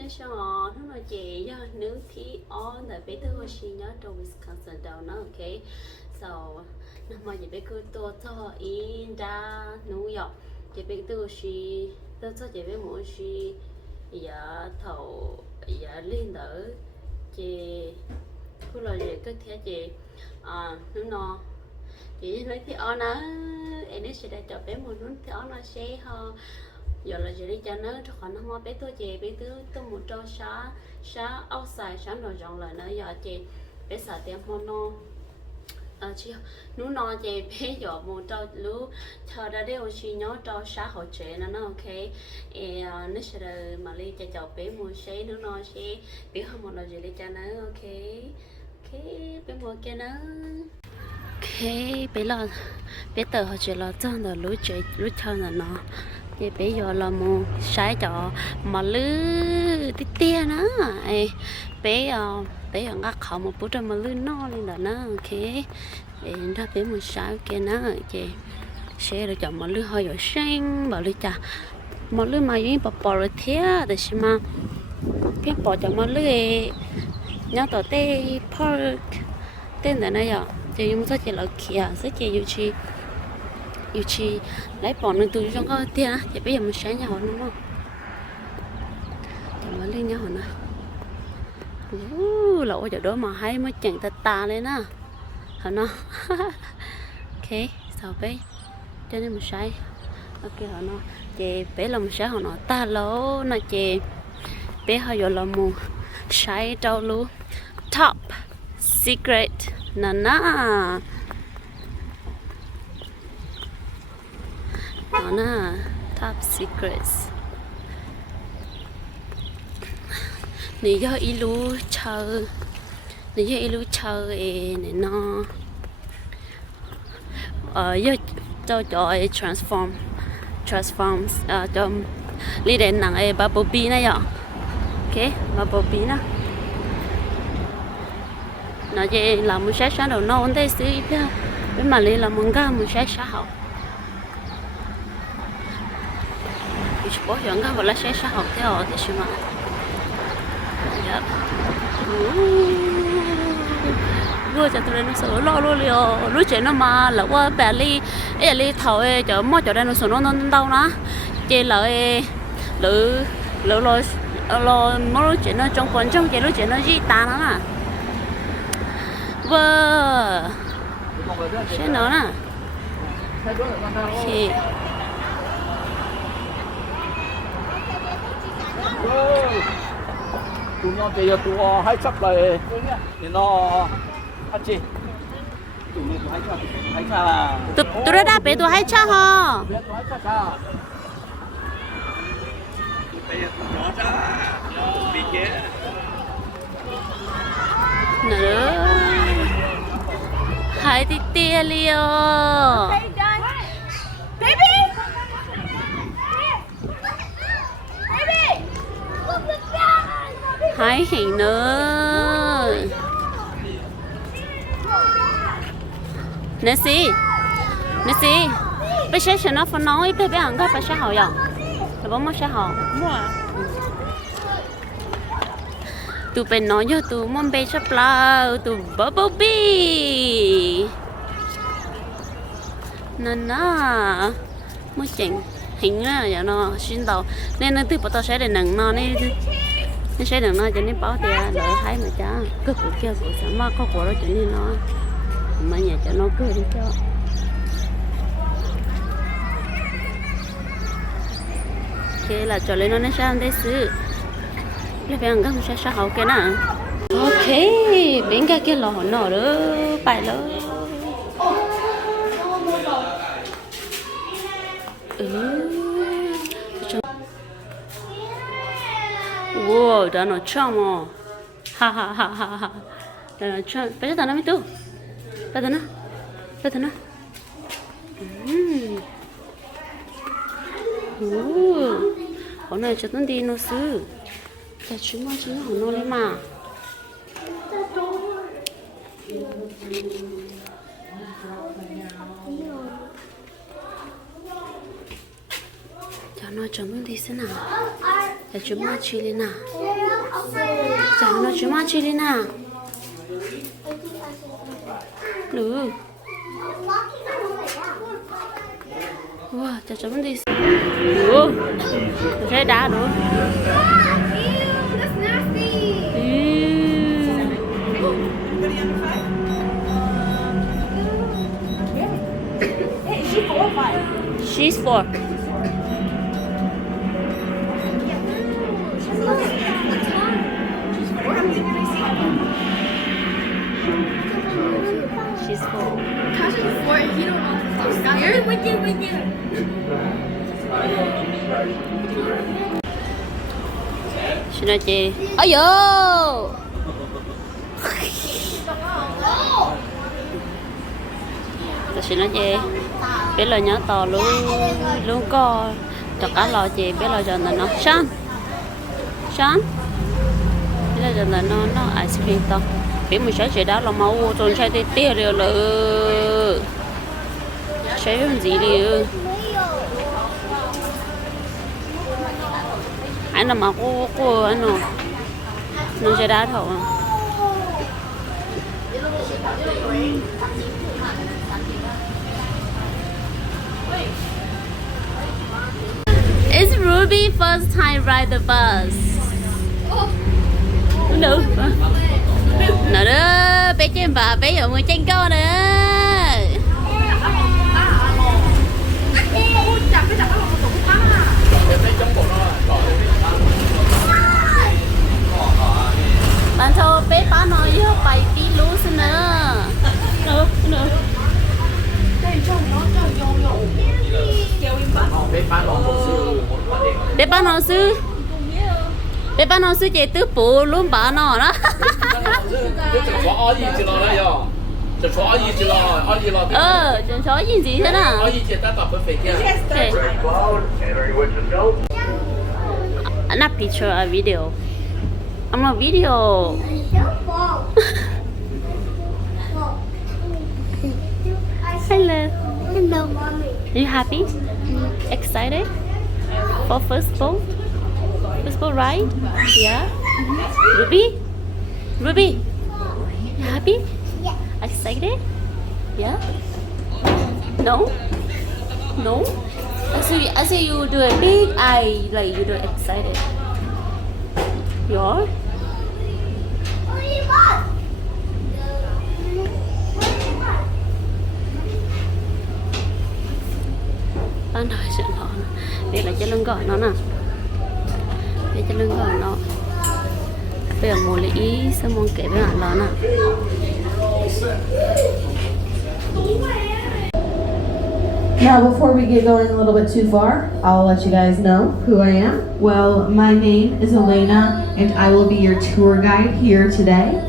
nhớ sao nó nói chị do nước thì on tại biết tôi chỉ nhớ trong Wisconsin đâu nó ok so nó mà chị biết cứ tôi cho in ra New York chị biết tôi chỉ tôi cho chị biết mỗi chỉ giờ thầu giờ lên đỡ chị cứ lời gì cứ theo chị nó chị nói thì on á em sẽ đã cho bé một nút thì on nó sẽ hơn giờ là chị đi cho nó cho khỏi nó bé tôi chị bé tôi một trâu xá outside xá rồi rộng lại nữa giờ chị bé xả tiền hôn nó chị nó nó chị bé giờ một trâu lú chờ ra đây ông chị nhớ trâu xá hỗ trợ nó ok nó sẽ là mà đi cho cháu bé một xe nó sẽ bé không một lần gì đi cho nó ok ok bé một cái nó ok bé tờ họ chỉ là chân là lú chơi lú chơi là nó chị bây giờ là một sai cho mà lư tí tia nó bé bé ở ngắt khẩu một bữa trong mà lư no lên là nó ok để ra bé một sai kia nó chị sẽ được chọn mà lư hơi ở xanh bảo lư chả mà lư mà những bỏ rồi thế để xem mà cái bỏ cho mà lư nhớ tao tê park tên là này à chị dùng sao chị là kia sẽ chị dùng chi yêu chi lấy bỏ nó từ trong cái tiền á thì bây giờ mình sẽ nhà họ đúng không chẳng lên nhà họ nè lỗ giờ đó mà hay mới chẳng ta lên á hả nó ok sao bé cho nên mình sẽ ok họ nó chị bé là mình sẽ họ nó ta lỗ nó chị bé họ giờ là một sai trâu luôn top secret nè nó nó top secrets này do ilu chờ này nó do cho transforms cho lý đến nặng bubble bee này ạ ok bubble bee nè nó chỉ là một sáng sáng đầu non đây xí bên mà lý là một cái một sáng sáng học bố dưỡng các vật là sẽ học theo thì xem mà vừa cho tụi nó sửa lo luôn liền lúc chuyện nó mà là qua bè ly ấy ly thầu chở mót chở đây nó sửa nó đâu nó chơi lại lử lo mót chuyện nó trong quần trong chuyện lúc chuyện nó gì ta nó à vâng sẽ nó nè thì tụi nó bây giờ tụi hai chấp lại thì nó ăn chi tụi nó hai chấp là tụi nó đã bé tụi hai chấp hả bây giờ tụi nó ra bị chết nữa hai tí tia liêu hai hình nữa Nancy bây giờ nó phải nói bây giờ ăn cái phải sao hậu rồi là bố mất sao hậu tụi bên nói cho tụi mong bé sắp lao tụi bubble bee nên nó mới chỉnh hình á giờ nó xin đầu nên nó từ bắt đầu sẽ để nặng nó nên nó sẽ đừng nói cho nên bảo tiền đỡ thấy mà cha cứ cuộc kia của sao mà có của đó chuyện đi nó mà nhà cho nó cười đi cho ok là cho lên nó sang đây xứ lấy về ăn cái sẽ hậu kia nè ok bên cái kia lò nọ đó bài đó wow đó nó chom ha ha ha ha ha đó nó chom bây giờ nó mới tu bây giờ nó hôm nay cho nó đi nó xứ ta chúng nó chỉ nó nó lấy mà cho nó đi xem nào Là chúng ta chơi lên nào. Chẳng nó chúng ta chơi lên nào. Được. Wow, cho chúng đi. Được. Thấy đá được. She's 4. She's 4. Gosh, it's 4 if you don't want to stop. Scared with you. Xin lỗi chị. Ôi dồi. Xin lỗi chị. Biết là nhớ to luôn co cho cá lò chị biết là giờ là nó sáng biết là giờ là nó ice cream to biết mình sẽ chỉ đá là máu tròn chạy tê tê rồi là sẽ làm gì đi anh là mà cô anh nó sẽ đá thôi. Is Ruby first time ride the bus? No. Nó đó, bé trên bà, bé ở ngoài trên con nữa. Bạn cho bé bà nói với bài đi lú xin nữa. No. Bé bà nói sư. Bé bà nói sư chị tứ phụ luôn bà nó đó. Chẳng xóa gì thế nào? Okay. Not picture, a video. I'm a video. Hello. Hello, mommy. Are you happy? Excited? For first boat? First boat ride? Yeah? Ruby? You happy? Yeah. Excited? Yeah? No? I see you do a big eye, like you do excited. You are? Bạn nói chuyện nó đây là cái lưng gọi nó nè, đây cái lưng gọi nó bây giờ ngồi lấy ý sao mong kể với bạn nó nè. Now, before we get going a little bit too far, I'll let you guys know who I am. Well, my name is Elena, and I will be your tour guide here today.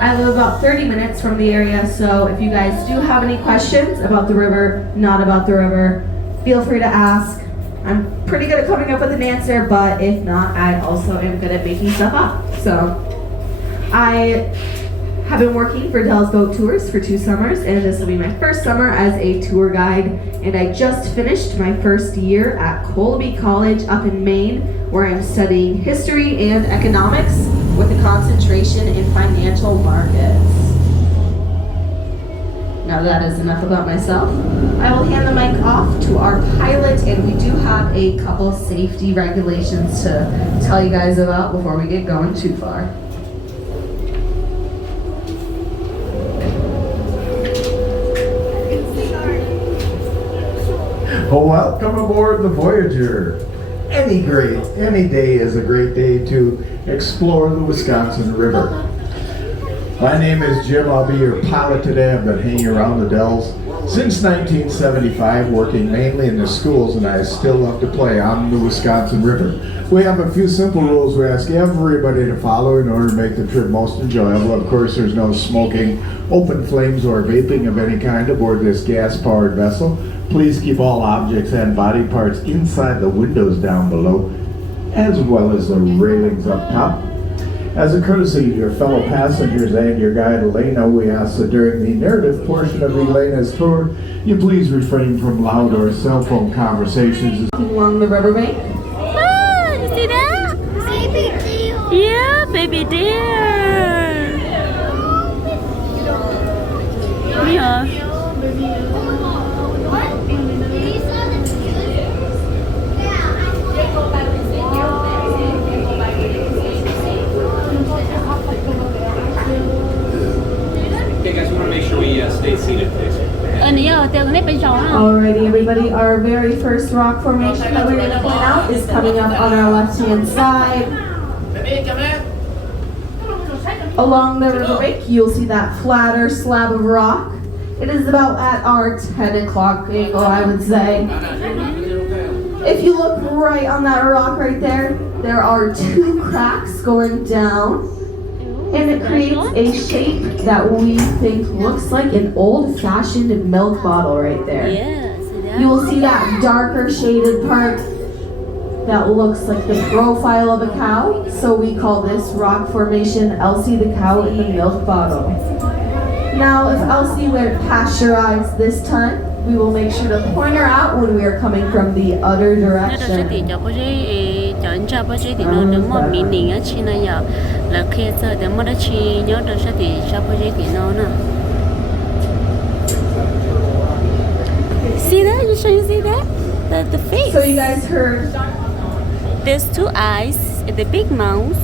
I live about 30 minutes from the area, so if you guys do have any questions about the river, not about the river, feel free to ask. I'm pretty good at coming up with an answer, but if not, I also am good at making stuff up. So, I have been working for Dell's Boat Tours for 2 summers, and this will be my first summer as a tour guide. And I just finished my first year at Colby College up in Maine, where I'm studying history and economics with a concentration in financial markets. Now that is enough about myself. I will hand the mic off to our pilot, and we do have a couple safety regulations to tell you guys about before we get going too far. Well, welcome aboard the Voyager. Any day is a great day to explore the Wisconsin River. My name is Jim. I'll be your pilot today. I've been hanging around the Dells since 1975, working mainly in the schools, and I still love to play on the Wisconsin River. We have a few simple rules we ask everybody to follow in order to make the trip most enjoyable. Of course, there's no smoking, open flames, or vaping of any kind aboard this gas-powered vessel. Please keep all objects and body parts inside the windows down below, as well as the railings up top. As a courtesy to your fellow passengers and your guide Elena, we ask that during the narrative portion of Elena's tour, you please refrain from loud or cell phone conversations Along the riverbank. Ah, you see that? Yeah, baby deer. Yeah. Okay, guys, we want to make sure we stay seated, please. Alrighty, everybody, our very first rock formation that we're going to point out is coming up on our left-hand side. Along the river bank, you'll see that flatter slab of rock. It is about at our 10 o'clock angle, I would say. If you look right on that rock right there, there are 2 cracks going down. And it creates a shape that we think looks like an old-fashioned milk bottle right there. Yes. You will see that darker shaded part that looks like the profile of a cow. So we call this rock formation Elsie the cow in the milk bottle. Now, if Elsie went pasteurized this time, we will make sure to point her out when we are coming from the other direction. See that? You see that? The face. So you guys heard. There's 2 eyes, the big mouth.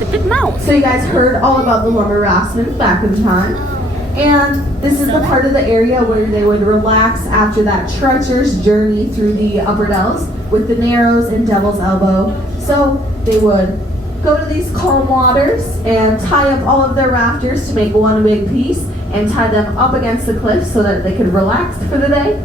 The big mouth. So you guys heard all about the lumber raftsmen back in time. And this is the part of the area where they would relax after that treacherous journey through the Upper Dells with the Narrows and Devil's Elbow. So they would go to these calm waters and tie up all of their rafters to make one big piece and tie them up against the cliff so that they could relax for the day.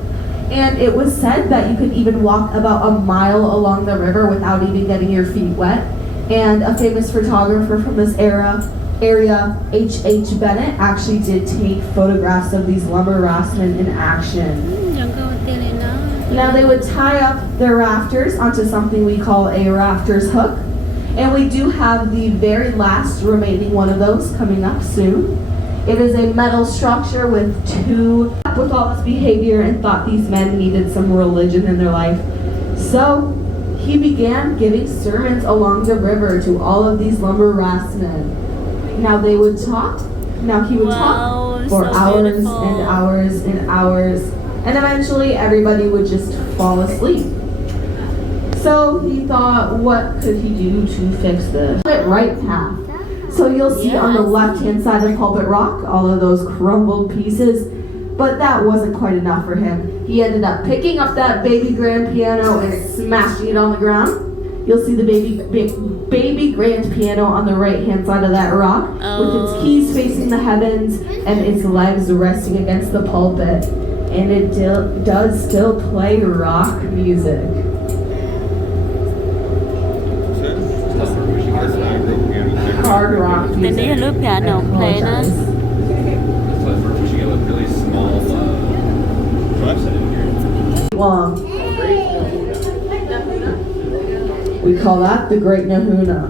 And it was said that you could even walk about a mile along the river without even getting your feet wet. And a famous photographer from this area, H.H. Bennett, actually did take photographs of these lumber raftsmen in action. Now they would tie up their rafters onto something we call a rafters hook. And we do have the very last remaining one of those coming up soon. It is a metal structure with all this behavior and thought these men needed some religion in their life. So he began giving sermons along the river to all of these lumber raftsmen. Now they would talk. Now he would talk for hours and hours and hours. And eventually everybody would just fall asleep. So he thought, what could he do to fix this? Right path. So you'll see on the left-hand side of Pulpit Rock all of those crumbled pieces, but that wasn't quite enough for him. He ended up picking up that baby grand piano and smashing it on the ground. You'll see the baby grand piano on the right-hand side of that rock with its keys facing the heavens and its legs resting against the pulpit. And it does still play rock music. Hard rock music. The new piano play na. We should get a really small Long. We call that the Great Nahuna.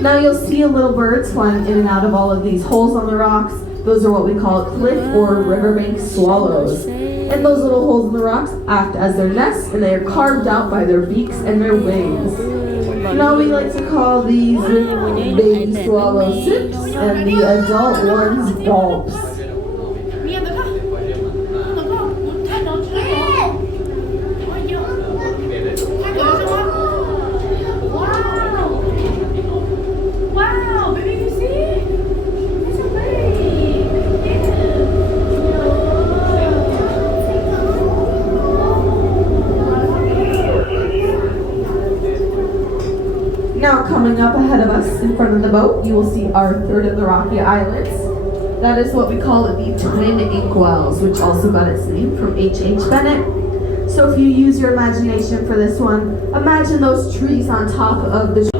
Now you'll see little birds flying in and out of all of these holes on the rocks. Those are what we call cliff or riverbank swallows. And those little holes in the rocks act as their nests, and they are carved out by their beaks and their wings. Now we like to call these baby swallows sips and the adult ones gulps. Wow, baby, you see? It's so pretty. Now coming up ahead of us in front of the boat, you will see our third of the Rocky Islands. That is what we call the Twin Inkwells, which also got its name from H.H. Bennett. So if you use your imagination for this one, imagine those trees on top of the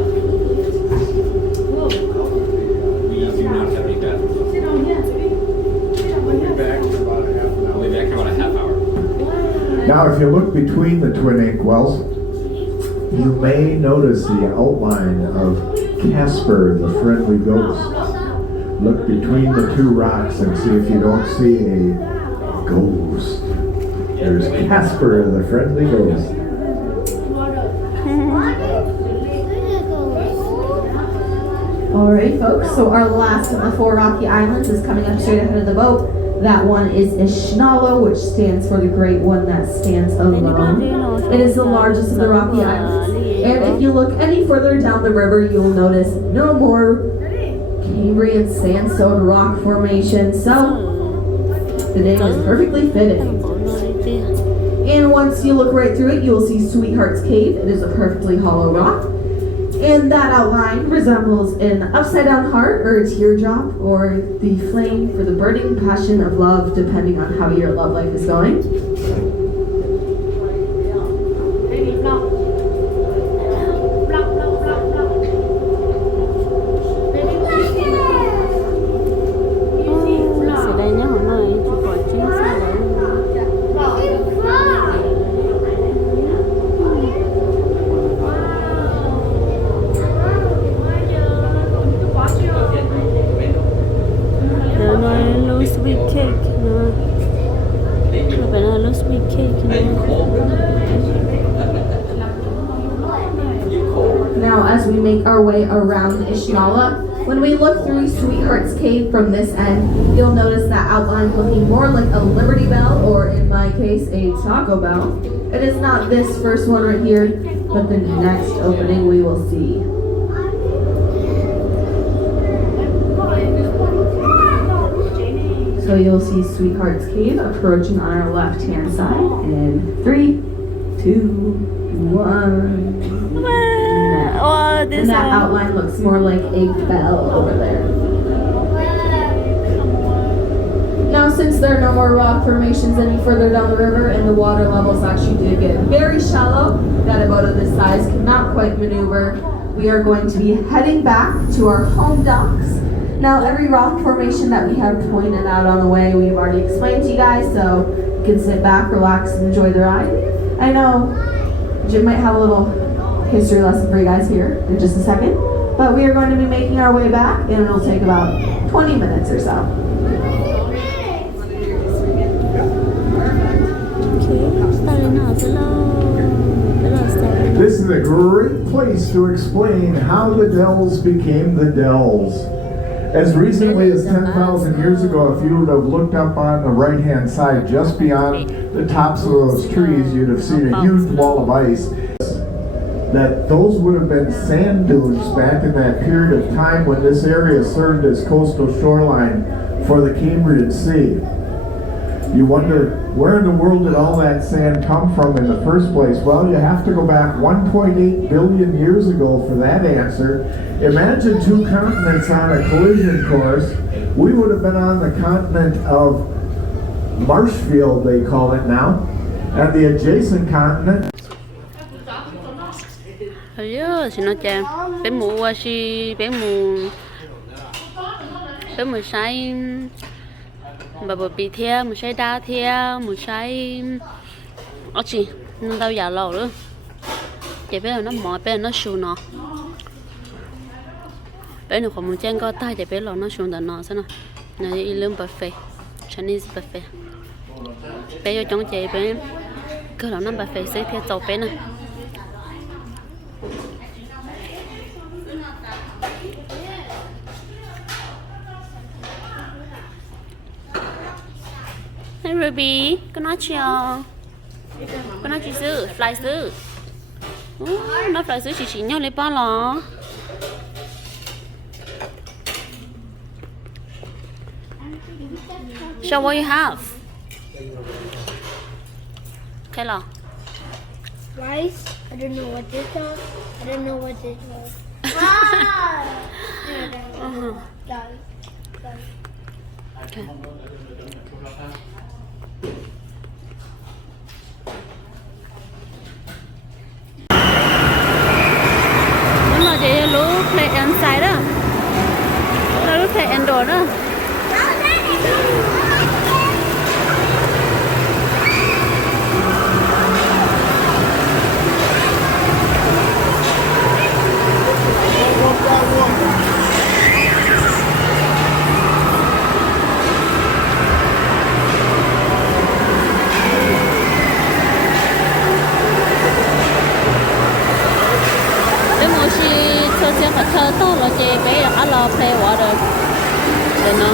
Now, if you look between the twin inkwells, you may notice the outline of Casper, the friendly ghost. Look between the two rocks and see if you don't see a ghost. There's Casper, the friendly ghost. Alright folks, so our last of the 4 rocky islands is coming up straight ahead of the boat. That one is Ishnalo, which stands for the great one that stands alone. It is the largest of the rocky islands. And if you look any further down the river, you'll notice no more Cambrian sandstone rock formation. So the name is perfectly fitting. And once you look right through it, you will see Sweetheart's Cave. It is a perfectly hollow rock. And that outline resembles an upside-down heart or a teardrop or the flame for the burning passion of love, depending on how your love life is going. Now, as we make our way around Ishnala, when we look through Sweetheart's Cave from this end, you'll notice that outline looking more like a Liberty Bell, or in my case, a Taco Bell. It is not this first one right here, but the next opening we will see. So you'll see Sweetheart's Cave approaching on our left-hand side in 3, 2, 1. And that outline looks more like a bell over there. Now, since there are no more rock formations any further down the river, and the water levels actually do get very shallow, that a boat of this size cannot quite maneuver, we are going to be heading back to our home docks. Now, every rock formation that we have pointed out on the way, we've already explained to you guys, so you can sit back, relax, and enjoy the ride. I know Jim might have a little history lesson for you guys here in just a second, but we are going to be making our way back, and it'll take about 20 minutes or so. This is a great place to explain how the Dells became the Dells. As recently as 10,000 years ago, if you would have looked up on the right-hand side, just beyond the tops of those trees, you'd have seen a huge wall of ice. That those would have been sand dunes back in that period of time when this area served as coastal shoreline for the Cambrian Sea. You wonder, where in the world did all that sand come from in the first place? Well, you have to go back 1.8 billion years ago for that answer. Imagine 2 continents on a collision course. We would have been on the continent of Marshfield, they call it now, and the adjacent continent. Xin nó chào bé mù qua si bé mù sai bà bờ bị theo mù sai đau theo mù sai ở chị nó đau già lầu nữa chị bé nó mỏi bé nó sù nó bé nó không muốn chen có tay chị bé nó sù đợt nó sao nó đi lươn buffet Chinese buffet bé vô trong chị bé cứ nó buffet xí theo tàu bé này. Hey Ruby, con nói chưa? Con nói chị sư, fly sư. Nó fly sư chỉ nhau lấy bao lò. Show what you have. Okay lò. Rice? I don't know what this was. I don't know what this was. Okay. Đúng rồi chị lú play inside đó. Lú play indoor đó. thật thơ to là chị bé ở lo play water rồi nó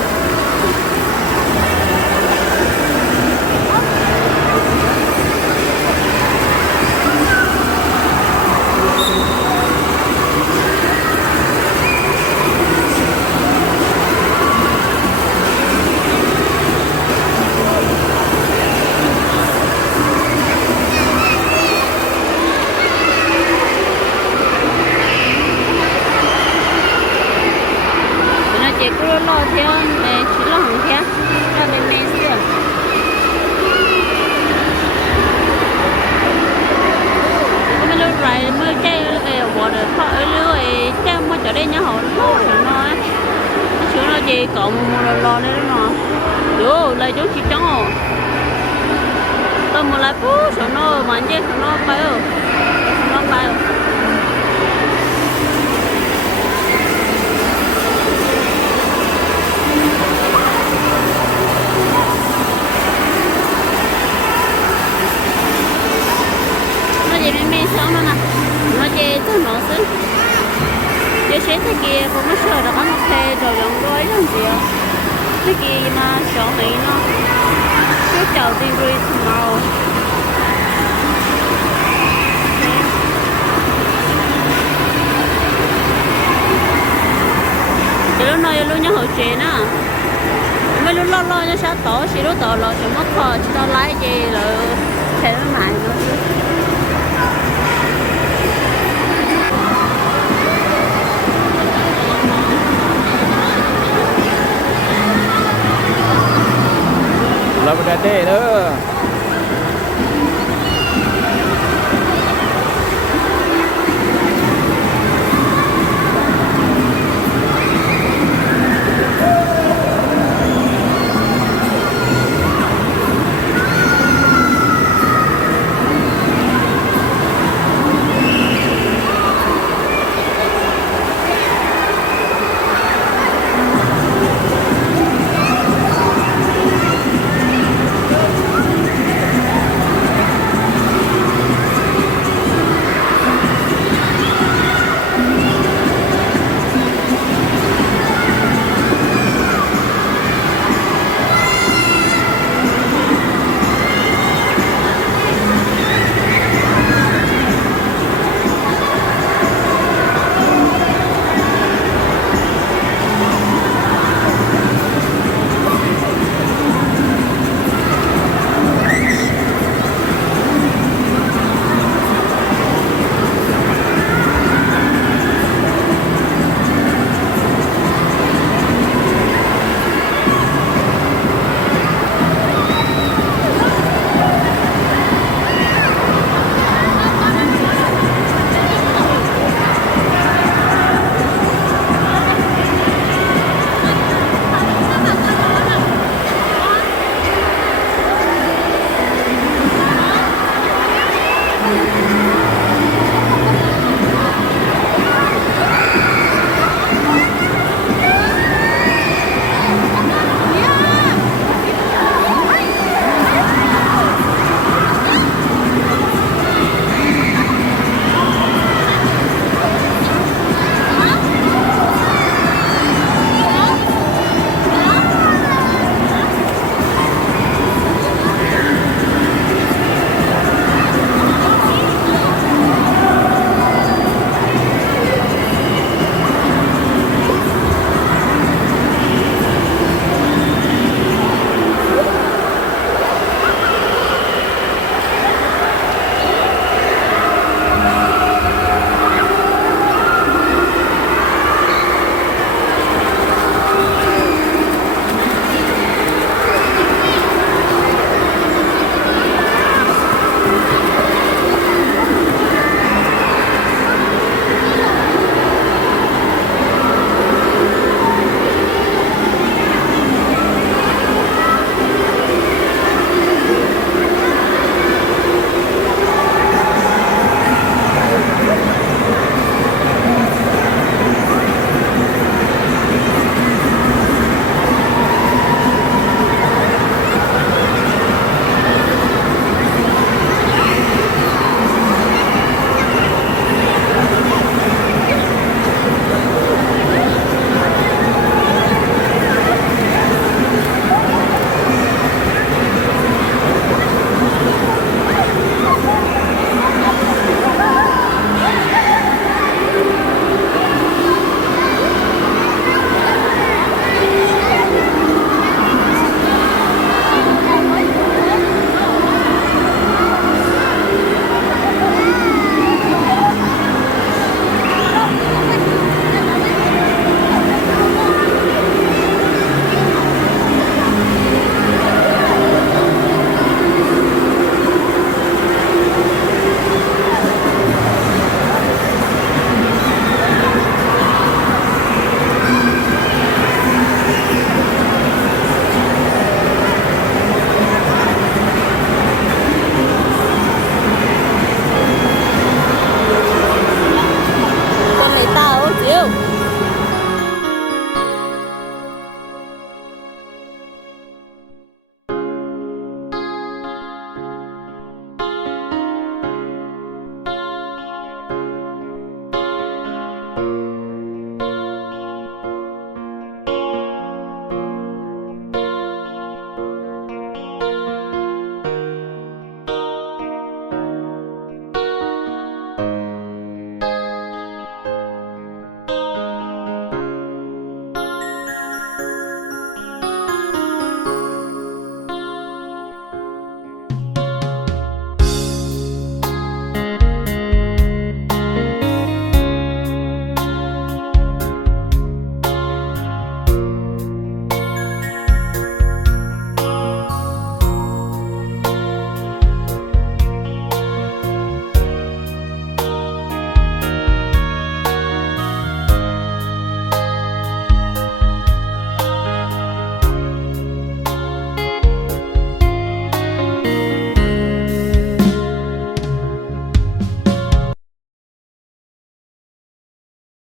chị cứ lo theo để chỉ lo hàng theo cho nên nên xưa có mấy lúc rồi mới chơi về bỏ được họ ở lưới chơi mới trở đây nhá họ lo rồi nó chứ nó gì cậu một lo đấy nó đủ lại chỗ chị trắng rồi tôi một lại phú sợ nó mà chơi sợ nó bay rồi nó bay rồi mẹ sống nó nè nó chơi tới nó xứ chơi sẽ thế kia cũng mới sợ được ăn một thề rồi giống gói làm gì à thế kia mà sợ nghĩ nó cứ chào đi rồi tomorrow thì lúc này lúc nhớ hồi chuyện á mấy lúc lo lo cho sao tổ chỉ lúc tổ lo cho mất kho chỉ tao lái gì rồi thế nó mãi nữa